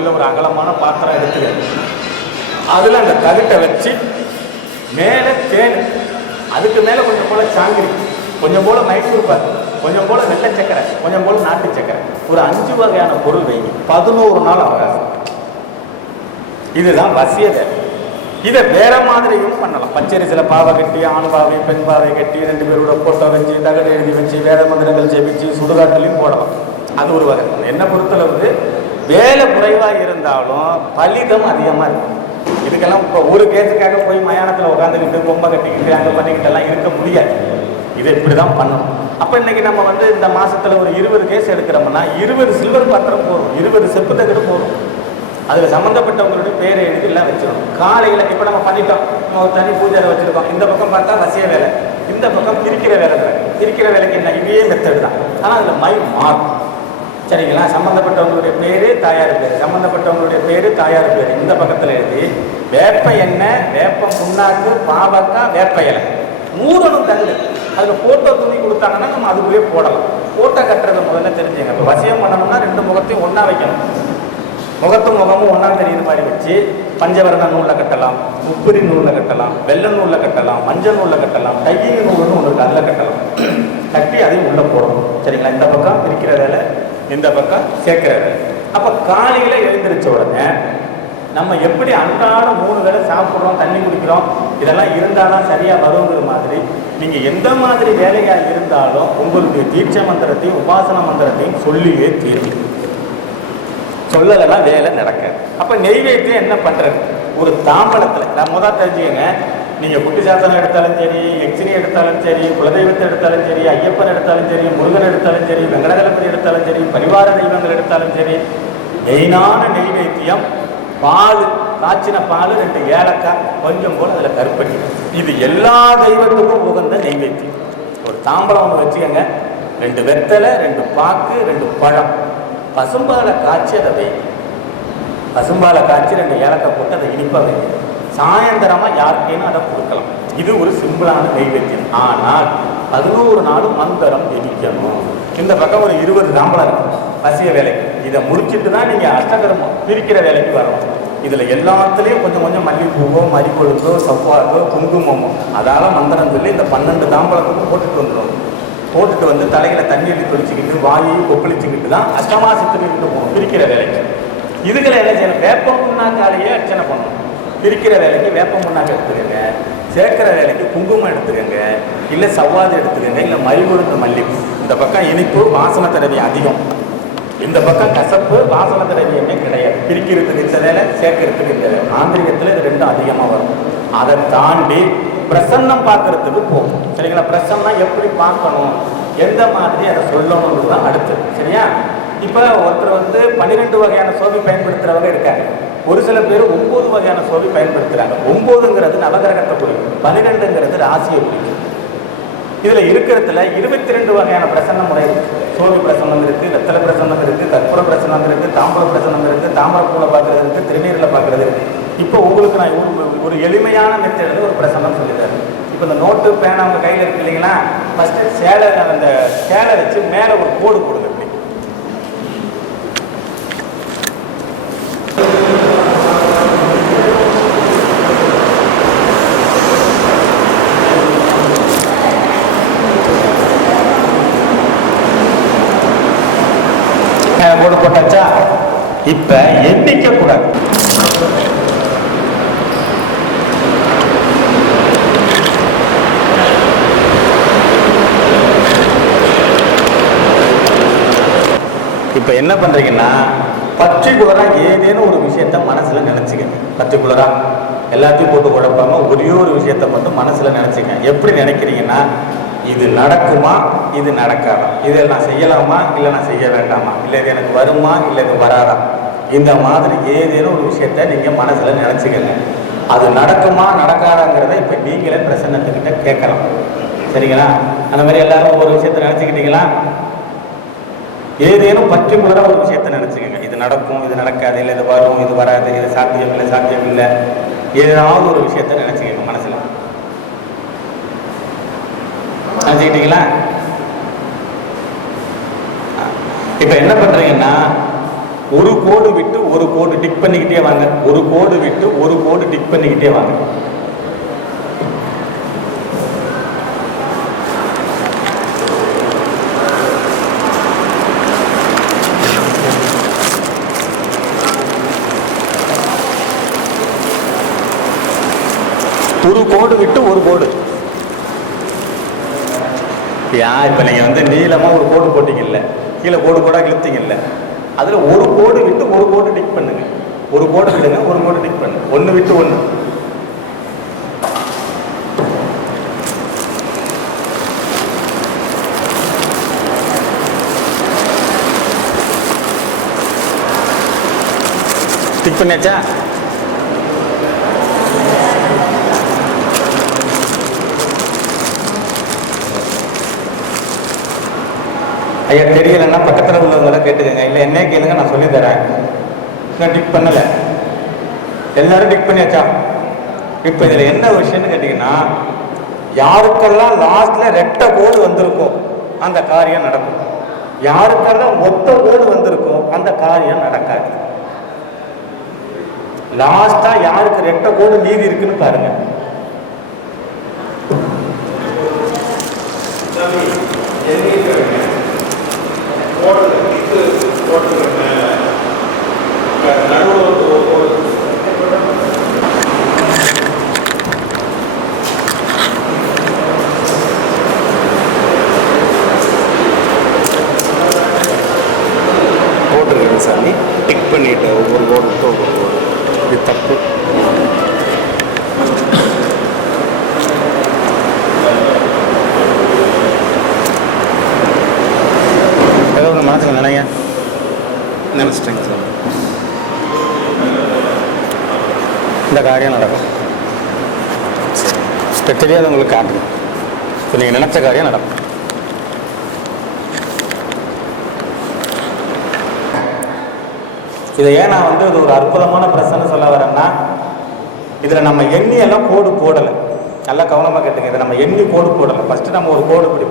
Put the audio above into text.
இல்லை ஒரு அகலமான பாத்திரம் எடுத்துக்க. அதில் அந்த தகுட்டை வச்சு மேலே தேன், அதுக்கு மேலே கொஞ்சம் போல் சாங்கிரி, கொஞ்சம் போல் மைசூர் பாக்கு, கொஞ்சம் போல் வெள்ளை சக்கரை, கொஞ்சம் போல் நாட்டு சக்கரை, ஒரு 5 வகையான பொருள் வைங்க. 11 நாள் அவகாசம். இதுதான் வசிய வேலை. இதை வேற மாதிரியும் பண்ணலாம். பச்சரிசில பாவை கட்டி, ஆண் பாவை பெண் பாவை கட்டி 2 பேரோட போட்டோ வச்சு தகடு எழுதி வச்சு வேத மந்திரங்கள் ஜெபிச்சு சுடுகாட்டிலையும் போடலாம். அது ஒரு வகை. என்னை பொறுத்தளவுக்கு வேலை குறைவாக இருந்தாலும் பலிதம் அதிகமாக இருக்கும். இதுக்கெல்லாம் இப்போ ஒரு கேஸுக்காக போய் மயானத்தில் உட்காந்துக்கிட்டு பொம்மை கட்டிக்கிட்டு அங்கே பண்ணிக்கிட்டெல்லாம் இருக்க முடியாது. இதை இப்படி தான் பண்ணணும். அப்போ இன்னைக்கு நம்ம இந்த மாசத்துல ஒரு 20 கேஸ் எடுக்கிறோம்னா 20 சில்வர் பாத்திரம் போதும், 20 செப்பு தகடு போதும். அதில் சம்மந்தப்பட்டவங்களுடைய பேரை எழுதி எல்லாம் வச்சிடணும். காலையில் இப்போ நம்ம பண்ணிட்டோம், ஒரு தனி பூஜை வச்சுருக்கோம். இந்த பக்கம் பார்த்தா வசிய வேலை, இந்த பக்கம் பிரிக்கிற வேலை. பிரிக்கிற வேலைக்கு என்ன, இதே மெத்தடு தான். ஆனால் அதில் மை மாறும். சரிங்களா? சம்மந்தப்பட்டவங்களுடைய பேர், தாயார் பேர், சம்மந்தப்பட்டவங்களுடைய பேர், தாயார் பேர் இந்த பக்கத்தில் எழுதி வேப்ப எண்ணெய், வேப்பம் புண்ணாக்கு, பாவக்காய், வேப்ப இலை மூடணும் தண்டு. அதில் ஃபோட்டோ துணி கொடுத்தாங்கன்னா நம்ம அதுக்குள்ளே போடலாம். ஃபோட்டோ கட்டுறதை முதல்ல தெரிஞ்சுங்க. இப்போ வசியம் பண்ணணும்னா 2 முகத்தையும் ஒன்றா வைக்கணும். முகத்தும் முகமும் ஒன்றா தெரியுது மாதிரி வச்சு பஞ்சவரண நூலில் கட்டலாம், உப்புரி நூலில் கட்டலாம், வெள்ளை நூலில் கட்டலாம், மஞ்சள் நூலில் கட்டலாம், கையின நூல்னு ஒன்று இருக்குது, அதில் கட்டலாம். கட்டி அதையும் உள்ளே போடணும். சரிங்களா? இந்த பக்கம் பிரிக்கிற வேலை, இந்த பக்கம் சேர்க்கிற வேலை. அப்போ காலையில் எழுந்திரிச்ச உடனே நம்ம எப்படி அன்றாட 3 வேளை சாப்பிட்றோம், தண்ணி குடிக்கிறோம், இதெல்லாம் இருந்தாலும் சரியாக வருங்கிற மாதிரி நீங்கள் எந்த மாதிரி வேலையாக இருந்தாலும் உங்களுக்கு தீட்சை மந்திரத்தையும் உபாசன மந்திரத்தையும் சொல்லியே தீர்வு. சொல்லலைன்னா வேலை நடக்காது. அப்போ நெய்வேத்தியம் என்ன பண்ணுறது? ஒரு தாம்பலத்தில் நான் முதல் தெரிஞ்சுக்கங்க. நீங்கள் குட்டி சாசனம் எடுத்தாலும் சரி, யக்ஷினி எடுத்தாலும் சரி, குலதெய்வத்தை எடுத்தாலும் சரி, ஐயப்பன் எடுத்தாலும் சரி, முருகன் எடுத்தாலும் சரி, வெங்கடகலபதி எடுத்தாலும் சரி, பரிவார தெய்வங்கள் எடுத்தாலும் சரி, மெயினான நெய்வேத்தியம் பால், காய்ச்சின பால், 2 ஏலக்காய், கொஞ்சம் போல் அதில் கருப்பட்டி. இது எல்லா தெய்வத்துக்கும் உகந்த நெய்வேத்தியம். ஒரு தாம்பலம் ஒன்று வச்சுக்கோங்க. 2 வெத்தலை, 2 பாக்கு, 2 பழம், பசும்பாலை காய்ச்சி அதை வை. பசும்பாலை காய்ச்சி 2 ஏலக்காய் போட்டு அதை இனிப்பாக வை. சாயந்தரமாக யாருக்கேனும் அதை கொடுக்கலாம். இது ஒரு சிம்பிளான நெய்வேத்தியம். ஆனால் 11 நாளும் மந்திரம் ஜெபிக்கணும். இந்த பக்கம் ஒரு 20 தாம்பலம் இருக்கும் வசிய வேலைக்கு. இதை முடிச்சுட்டு தான் நீங்கள் அஷ்டகர்மம் பிரிக்கிற வேலைக்கு வரணும். இதில் எல்லாத்துலேயும் கொஞ்சம் கொஞ்சம் மல்லிப்பூவோ, மறிக்கொழுக்கோ, சப்பாக்கோ, குங்குமமோ அதால் மந்திரம் சொல்லி இந்த 12 தாம்பலத்துக்கும் போட்டுட்டு வந்துடும். போட்டுட்டு வந்து தலையில் தண்ணீர் தொளிச்சுக்கிட்டு வாயை கொப்பளிச்சுக்கிட்டு தான் அஷ்டமாசத்துக்கிட்டு போகணும் பிரிக்கிற வேலைக்கு. இதுகளை என்ன செய்யணும்? வேப்பம் புண்ணாக்காலேயே அர்ச்சனை பண்ணணும். பிரிக்கிற வேலைக்கு வேப்பம் புண்ணாக்கு எடுத்துக்கங்க, சேர்க்கிற வேலைக்கு குங்குமம் எடுத்துக்கங்க, இல்லை சவ்வாது எடுத்துக்கங்க, இல்லை மறிகொழுந்த மல்லிப்பூ. இந்த பக்கம் இனிப்பு வாசன திரவியம் அதிகம், இந்த பக்கம் கசப்பு வாசன திரவியமே கிடையாது. பிரிக்கிறதுக்கு இந்த வேலை, சேர்க்கறதுக்கு இந்த வேலை. ஆந்திரிகத்தில் இது 2 அதிகமாக வரும். அதை தாண்டி பிரசன்னம் பார்க்கறதுக்கு போகும். சரிங்களா? பிரசன்னம் எப்படி பார்க்கணும், எந்த மாதிரி அதை சொல்லணும்னு தான் அடுத்தது. சரியா? இப்போ ஒருத்தர் 12 வகையான சோபி பயன்படுத்துகிறவங்க இருக்காங்க. ஒரு சில பேர் 9 வகையான சோபி பயன்படுத்துகிறாங்க. 9ங்கிறது நவகிரகத்தை குறிக்கும், 12ங்கிறது ராசியை குறிக்கும். இதில் இருக்கிறதுல 22 வகையான பிரசன்ன முறை இருக்குது. சோபி பிரசன்னம் இருக்குது, வெத்தலை பிரசன்னம் இருக்குது, கற்பூர பிரசன்னம் இருக்குது, தாம்பர பிரசன்னம் இருக்குது, தாம்பரப்பூல பார்க்குறது இருக்குது, திருநீரில் பார்க்குறது இருக்குது. இப்போ உங்களுக்கு நான் ஒரு எளிமையான மெத்தடில் ஒரு பிரசன்னம் சொல்லிடுறேன். இப்போ இந்த நோட்டு பேனா அவங்க கையில் இருக்கு இல்லைங்களா? ஃபஸ்ட்டு அந்த சேலை வச்சு மேலே ஒரு கோடு போடுங்க. இப்படி கோடு போட்டாச்சா? இப்ப எண்ணிக்க கூடாது. இப்ப என்ன பண்றீங்கன்னா, பர்டிகுலரா ஏதேனும் ஒரு விஷயத்த மனசுல நினைச்சுக்கங்க. பர்டிகுலரா எல்லாத்தையும் போட்டு குழப்பாம ஒரே ஒரு விஷயத்த மட்டும் மனசுல நினைச்சுக்கங்க. எப்படி நினைக்கிறீங்கன்னா, இது நடக்குமா, இது நடக்காதா, இதை நான் செய்யலாமா, இல்லை நான் செய்ய வேண்டாமா, இல்லை இது எனக்கு வருமா, இல்லை இது வராதா, இந்த மாதிரி ஏதேனும் ஒரு விஷயத்த நீங்கள் மனசில் நினச்சிக்கங்க. அது நடக்குமா நடக்காதாங்கிறத இப்போ நீங்களே பிரசன்னத்துக்கிட்ட கேட்கலாம். சரிங்களா? அந்த மாதிரி எல்லாரும் ஒவ்வொரு விஷயத்த நினச்சிக்கிட்டீங்களா? ஏதேனும் பர்டிகுலராக ஒரு விஷயத்த நினச்சிக்கங்க. இது நடக்கும், இது நடக்காது, இல்லை இது வரும், இது வராது, இது சாத்தியம் இல்லை, சாத்தியம் இல்லை, ஏதாவது ஒரு விஷயத்த நினச்சிக்கங்க மனசில். நினச்சிக்கிட்டீங்களா? இப்போ என்ன பண்ணுறீங்கன்னா, ஒரு கோடு விட்டு ஒரு கோடு டிக் பண்ணிக்கிட்டே வாங்க. ஒரு கோடு விட்டு ஒரு கோடு டிக் பண்ணிக்கிட்டே வாங்க. ஒரு கோடு விட்டு ஒரு கோடு. இப்ப நீங்க வந்து நீளமா ஒரு கோடு போட்டீங்கல்ல, கீழே கோடு கோடா இழுத்தீங்கல்ல, அதுல ஒரு கோடு விட்டு ஒரு கோடு டிக் பண்ணுங்க. ஒரு கோடு விடுங்க, ஒரு கோடு டிக் பண்ணுங்க. ஒண்ணு விட்டு ஒண்ணு. டிக் பண்ணியாச்சா? ஐயா தெரியலைன்னா பக்கத்தில் உள்ளவங்களை கேட்டுக்கங்க, இல்லை என்ன கேளுங்க, நான் சொல்லி தரேன். நான் டிக் பண்ணலை, எல்லாரும் டிக் பண்ணியாச்சா? இப்போ இதில் என்ன விஷயம்னு கேட்டிங்கன்னா, யாருக்கெல்லாம் லாஸ்ட்ல ரெட்டை கோடு வந்திருக்கும் அந்த காரியம் நடக்கும். யாருக்கெல்லாம் ஒத்த கோடு வந்திருக்கும் அந்த காரியம் நடக்காது. லாஸ்டா யாருக்கு ரெட்டை கோடு மீதி இருக்குன்னு பாருங்க. போட்டிருக்கேன் சாமி, டிக் பண்ணிட்டு ஒவ்வொரு கோடு ஒவ்வொரு கோடு. இது தப்பு. ஏதோ ஒரு மனசுல நினச்சிட்டேங்க சார். இந்த காரியம் நடக்கும். இப்போ தெரியாதவங்களுக்கு காட்டுங்க. இப்போ நீங்கள் நினைச்ச காரியம் நடக்கும். இதை ஏன் நான் வந்து இது ஒரு அற்புதமான பிரச்சனை சொல்ல வரேன்னா, இதில் நம்ம எண்ணி எல்லாம் கோடு போடலை. நல்லா கவனமாக கேட்டுங்க. இதை நம்ம எண்ணி கோடு போடலை. ஃபஸ்ட்டு நம்ம ஒரு கோடு பிடிப்போம்.